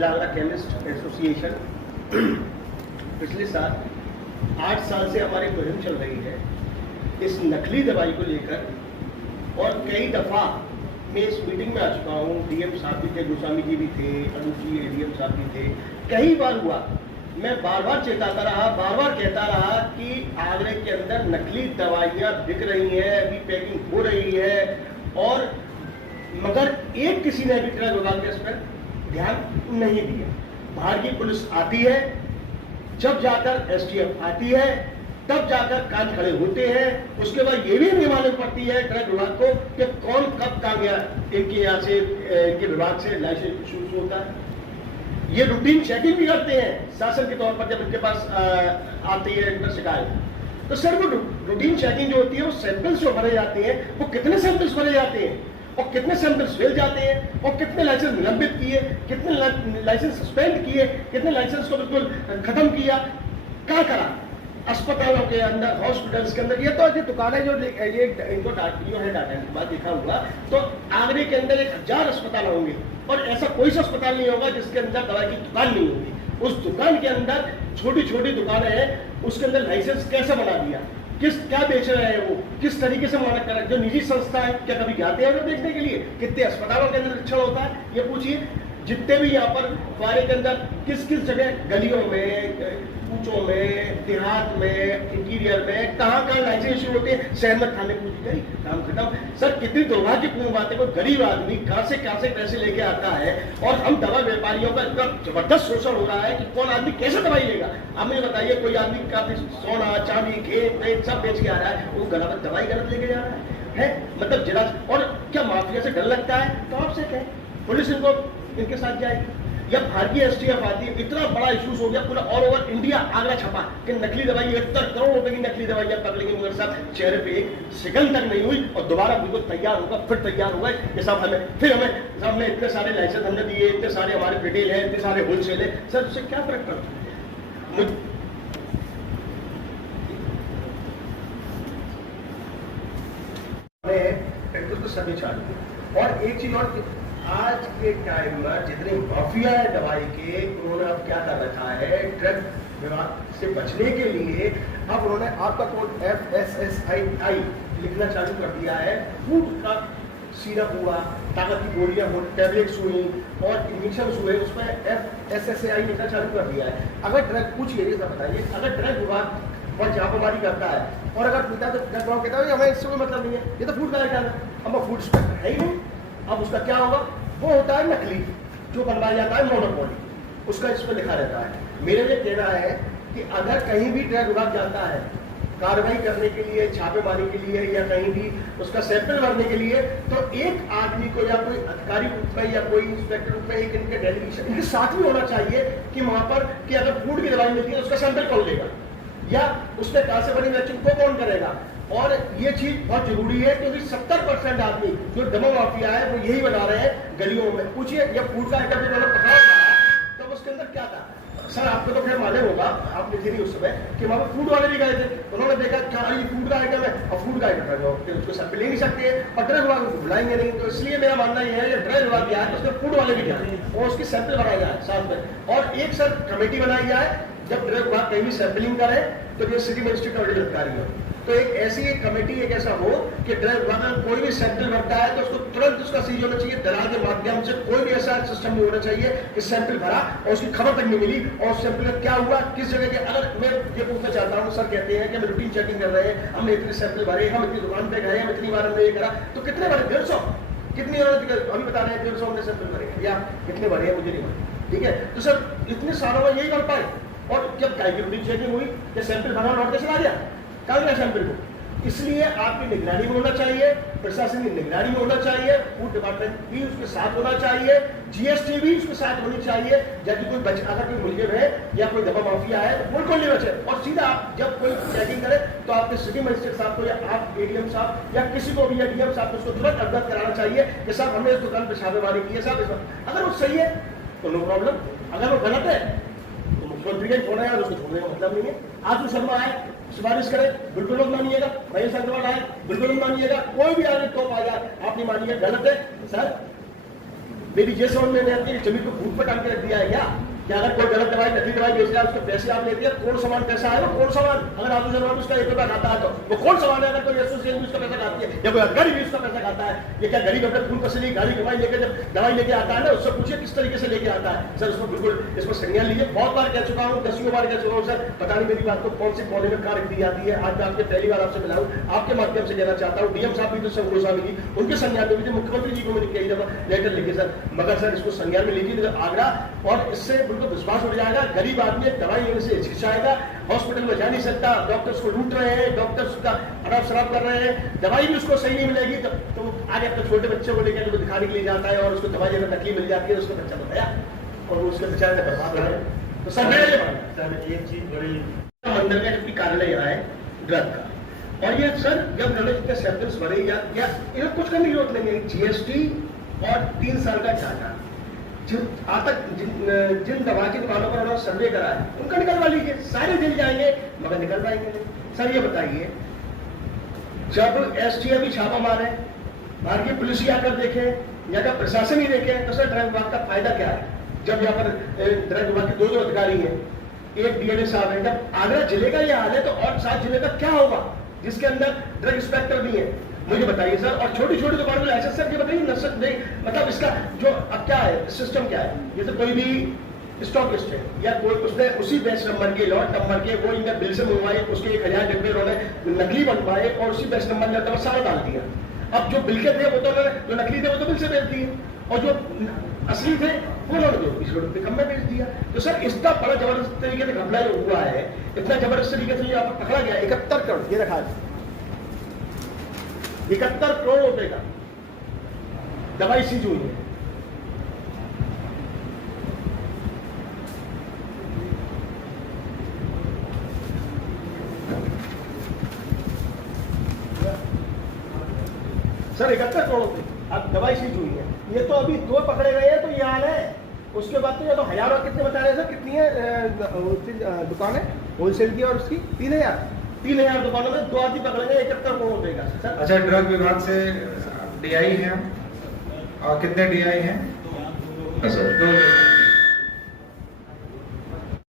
जिला Agra chemist association पिछले साल 8 साल से हमारी मुहिम चल रही है इस नकली दवाई को लेकर, और कई दफ़ा मैं इस मीटिंग में आ चुका हूँ। डीएम साहब भी थे, गोस्वामी जी भी थे, अनूप जी एडीएम साहब भी थे। कई बार हुआ, मैं बार बार चेताता रहा, बार बार कहता रहा कि आगरे के अंदर नकली दवाइयाँ बिक रही हैं, अभी पैकिंग हो रही है, और मगर एक किसी ने भी गृह विभाग के इस पर ध्यान नहीं दिया। बाहर की पुलिस आती है, जब जाकर एसटीएफ आती है, तब जाकर कान खड़े होते हैं। उसके बाद ये भी नहीं मालूम पड़ती है गृह विभाग को कि कौन कब कामयाब इनके यहाँ से इनके विभाग से लाइसेंस इशू होता है। ये रूटीन चेकिंग भी करते हैं शासन के तौर पर, जब इनके पास आती है इन पर शिकायत। तो सर वो रूटीन चेकिंग जो होती है वो सैंपल्स जो भरे जाते हैं, वो कितने सैंपल्स भरे जाते हैं और कितने सैंपल्स फेल जाते हैं, और कितने लाइसेंस निलंबित किए, कितने लाइसेंस सस्पेंड किए, कितने लाइसेंस को बिल्कुल खत्म किया, क्या करा अस्पतालों के अंदर, हॉस्पिटल्स के अंदर। ये तो ये दुकानें जो ये इनको जो है डाटा के बाद देखा हुआ, तो आगरे के अंदर 1000 अस्पताल होंगे और ऐसा कोई सा अस्पताल नहीं होगा जिसके अंदर दवाई की दुकान नहीं होगी। उस दुकान के अंदर छोटी छोटी दुकानें हैं, उसके अंदर लाइसेंस कैसे बना दिया, क्या बेच रहे हैं वो, किस तरीके से मानक कर रहे हैं। जो निजी संस्था है क्या कभी जाते हैं वो देखने के लिए कितने अस्पतालों के अंदर निरीक्षण होता है, ये पूछिए। जितने भी यहाँ पर फुआरे के अंदर किस किस जगह, गलियों में, कूचों में, देहात में, इंटीरियर में, कहाँ कहाँ लाइसेंस इशू होते हैं, शहर में खाने पूछी गई, काम खत्म। सर कितनी दुर्भाग्यपूर्ण बात है, कोई गरीब आदमी कहाँ से पैसे लेके आता है, और हम दवा व्यापारियों का इतना जबरदस्त शोषण हो रहा है कि कौन आदमी कैसे दवाई लेगा। आप मुझे बताइए, कोई आदमी काफी सोना चांदी खेत सब बेच के आ रहा है, वो गलत दवाई गलत लेके जा रहा है मतलब जिला। और क्या माफिया से डर लगता है? तो आपसे कहें पुलिस इनके साथ जाएगी, या भारतीय एसटीएफ आती है। इतना बड़ा इशूज हो गया पूरा ऑल ओवर इंडिया, आगरा छपा कि नकली दवाई 71 करोड़ रुपए की नकली दवाइयां पकड़ेंगे, मगर साहब चेहरे पे एक सेकंड तक नहीं हुई, और दोबारा बिल्कुल तैयार होगा, फिर तैयार होगा ये सब हमने इतने सारे लाइसेंस हमने दिए, इतने सारे हमारे रिटेल है, इतने सारे होलसेल है। सर उससे क्या फर्क पड़ता है? तो सभी चालू। और एक चीज और, आज के टाइम में जितने माफिया है दवाई के, उन्होंने अब क्या कर रखा है, ड्रग विभाग से बचने के लिए अब उन्होंने आपका कोड FSSAI लिखना चालू कर दिया है। फूड का सिरप हुआ, ताकत की गोलियां हो, टैबलेट्स हुई और इंजेक्शन हुए, उसमें FSSAI लिखना चालू कर दिया है। अगर ड्रग, पूछिए बताइए, अगर ड्रग विभाग और छापेमारी करता है और अगर पीता तो ड्रग विभाग कहता है हमें इससे कोई मतलब नहीं है, ये तो फूड का आइटम है, अब फूड इंस्पेक्टर है ही नहीं। अब उसका क्या होगा? वो होता है नकली, जो बनवाया जाता है मोनोपोली, उसका इस पर लिखा रहता है। मेरे लिए कहना है कि अगर कहीं भी ड्रग विभाग जाता है कार्रवाई करने के लिए, छापेमारी के लिए, या कहीं भी उसका सैंपल भरने के लिए, तो एक आदमी को या कोई अधिकारी रूप में या कोई इंस्पेक्टर रूप में एक इनके डेलीगेशन इनके साथ में होना चाहिए कि वहां पर कि अगर फूड की दवाई मिलती है उसका सैंपल कौन लेगा, या उसमें कहां से बनी वैक्सीन को कौन करेगा। और ये चीज बहुत जरूरी है, क्योंकि 70% आदमी जो दवा माफिया है वो यही बना रहे हैं गलियों में। पूछिए, या फूड का आइटम जो पकड़ा था तो उसके अंदर क्या था? सर आपको तो फिर मालूम होगा, आप लिखे नहीं उस समय, कि वहां पर फूड वाले भी गए थे, उन्होंने देखा क्या ये फूड का आइटम है, और फूड का आइटम है उसको सैंपल ले नहीं सकते, और ड्रग विभाग उसको बुलाएंगे नहीं। तो इसलिए मेरा मानना यह है, ड्रग विभाग गया है तो उसमें फूड वाले भी जाए और उसकी सैंपल बनाया जाए साथ में। और एक सर कमेटी बनाई जाए, जब ड्रग विभाग कहीं भी सैंपलिंग करे तो जो सिटी मजिस्ट्रेट का बड़ी अधिकारी हो, तो एक ऐसी एक कमेटी एक ऐसा हो कि ड्रग विभाग में कोई भी सैंपल भरता है तो उसको तुरंत उसका सीज होना चाहिए, दलाल के माध्यम से। कोई भी ऐसा सिस्टम नहीं होना चाहिए कि सैंपल भरा और उसकी खबर तक नहीं मिली, और सैंपल में क्या हुआ, किस जगह के। अगर मैं ये पूछना चाहता हूँ, सर कहते हैं कि हम रूटीन चेकिंग कर रहे हैं, हमने इतने सैंपल भरे, हम इतनी दुकान पे गए, हम इतनी बार हमने ये करा, तो कितने भरे? 150। कितनी अभी बता रहे हैं 150 हमने सैंपल भरे, या कितने भरे हैं मुझे नहीं मालूम, ठीक है। तो सर इतने सालों में यही कर पाए, और जब गाय की रूटीन चेकिंग हुई कि सैंपल भरा लौट के चला गया, कहा गया सैंपल को। इसलिए आपकी निगरानी में होना चाहिए, प्रशासन की निगरानी में होना चाहिए, फूड डिपार्टमेंट भी उसके साथ होना चाहिए, जीएसटी भी उसके साथ होनी चाहिए। जब कोई अगर कोई मुलजिम है या कोई दवा माफिया है तो बिल्कुल नहीं बचे। और सीधा आप जब कोई चेकिंग करे तो आपके सिटी मजिस्ट्रेट साहब को, या आप एडीएम साहब या किसी को भी, या डीएम साहब को उसको तुरंत अवगत कराना चाहिए कि साहब हमने इस दुकान पर छापेमारी की है साहब। अगर वो सही है तो नो प्रॉब्लम, अगर वो गलत है तो मुख्यमंत्री का छोड़ना है, उसको छोड़ने का मतलब नहीं है। आशु शर्मा आए, सिफारिश करे, बिल्कुल मत मानिएगा। महेश अग्रवाल आए, बिल्कुल मत मानिएगा। कोई भी आगे टॉप आ जाए, आप नहीं मानिएगा, गलत है सर। मेरी ये समझ में नहीं आती है जमीन को फूट पर टांग के रख दिया है क्या? कि अगर कोई गलत दवाई नकली दवाई बेच रहा है उसके पैसे आप लेते हैं, कौन सामान पैसा है वो कौन सामान? अगर आलू शर्मा उसका 1 रुपया खाता है तो वो कौन सामान है? अगर कोई एसोसिएशन भी उसका पैसा खाती है या कोई अधिकारी भी उसका पैसा खाता है, ये क्या गरीब अपने खून पसीने गाड़ी दवाई लेकर जब दवाई लेके आता है ना उससे पूछिए किस तरीके से लेके आता है। सर उसको बिल्कुल इसको संज्ञान लीजिए। बहुत बार कह चुका हूँ, 10वीं बार कह चुका हूँ सर, पता नहीं मेरी बात को कौन से कोने में कहाँ रख दी जाती है। आज मैं आपके पहली बार आपसे मिला हूँ, आपके माध्यम से कहना चाहता हूँ डीएम साहब भी तो संग गोस्वामी जी उनके संज्ञान में भी, मुख्यमंत्री जी को मैंने कई दफा लेटर लिखे सर, मगर सर इसको संज्ञान में लीजिए आगरा, और इससे बिल्कुल विश्वास उठ जाएगा। गरीब आदमी दवाई लेने से हिचकिचाएगा, हॉस्पिटल में जा नहीं सकता, डॉक्टर्स को लूट रहे हैं, डॉक्टर्स का अनाप शराब कर रहे हैं, दवाई भी उसको सही नहीं मिलेगी। तो आज अपने छोटे बच्चे को लेकर दिखाने के लिए जाता है और उसको दवाई अगर नकली मिल जाती है उसका बच्चा बताया और उसके बेचारे ने बर्बाद रहा है। तो सर एक चीज बड़ी मंदिर का जबकि कार्यालय यहाँ है ड्रग का, और ये सर जब उन्होंने जितने सैंपल्स भरे या इन्हें कुछ करने की जरूरत नहीं है, जीएसटी और 3 साल का डाटा आज तक जिन दवा की दुकानों पर उन्होंने सर्वे करा है उनका निकलवा लीजिए, सारे दिल जाएंगे मगर निकल पाएंगे नहीं। सर ये बताइए, जब एसटीएफ भी छापा मारे, बाहर की पुलिस ही आकर देखे या का प्रशासन ही देखे, तो सर ड्रग विभाग का फायदा क्या है? जब यहाँ पर ड्रग विभाग के 2 अधिकारी हैं, एक डीएनए साहब है, जब आगरा जिले का ये हाल है तो और 7 जिले का क्या होगा जिसके अंदर ड्रग इंस्पेक्टर भी है? मुझे बताइए सर। और छोटी छोटी दुकानों में लाइसेंस सर ये बताइए नसक नहीं, मतलब इसका जो अब क्या है सिस्टम क्या है? जैसे कोई भी स्टॉकिस्ट है या कोई उसने उसी बैच नंबर के लॉट नंबर के वो इनका बिल से मंगवाए, उसके 1000 डिब्बे उन्होंने नकली बनवाए और उसी बैच नंबर में सारा डाल दिया। अब जो बिल के थे वो तो जो नकली थे वो तो बिल से बेच दिए और जो असली थे वो उन्होंने जो 20 रुपये कम में बेच दिया। तो सर इतना बड़ा जबरदस्त तरीके से घपला जो हुआ है, इतना जबरदस्त तरीके से यहाँ पर पकड़ा गया 71 करोड़, ये रखा 71 करोड़ रुपए का दवाई सीज हुई है। सर 71 करोड़ रुपए अब दवाई सीज हुई है। ये तो अभी 2 पकड़े गए हैं तो ये हाल है। उसके बाद तो ये तो हजारों, कितने बता रहे हैं सर, कितनी है दुकान है होलसेल की और उसकी 3000 दुकानों में 2 आदमी पकड़े गए 71 करोड़ रुपए का सर। अच्छा, ड्रग विभाग से डीआई हैं और कितने डीआई हैं?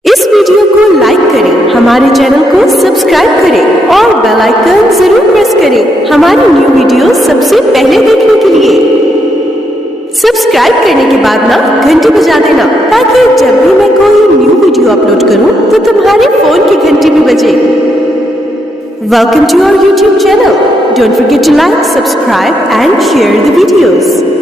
इस वीडियो को लाइक करें, हमारे चैनल को सब्सक्राइब करें और बेल आइकन जरूर प्रेस करें हमारी न्यू वीडियो सबसे पहले देखने के लिए। सब्सक्राइब करने के बाद ना घंटी बजा देना ताकि जब भी मैं कोई न्यू वीडियो अपलोड करूं तो तुम्हारे फोन की घंटी भी बजे। Welcome to our YouTube channel. Don't forget to like, subscribe and share the videos.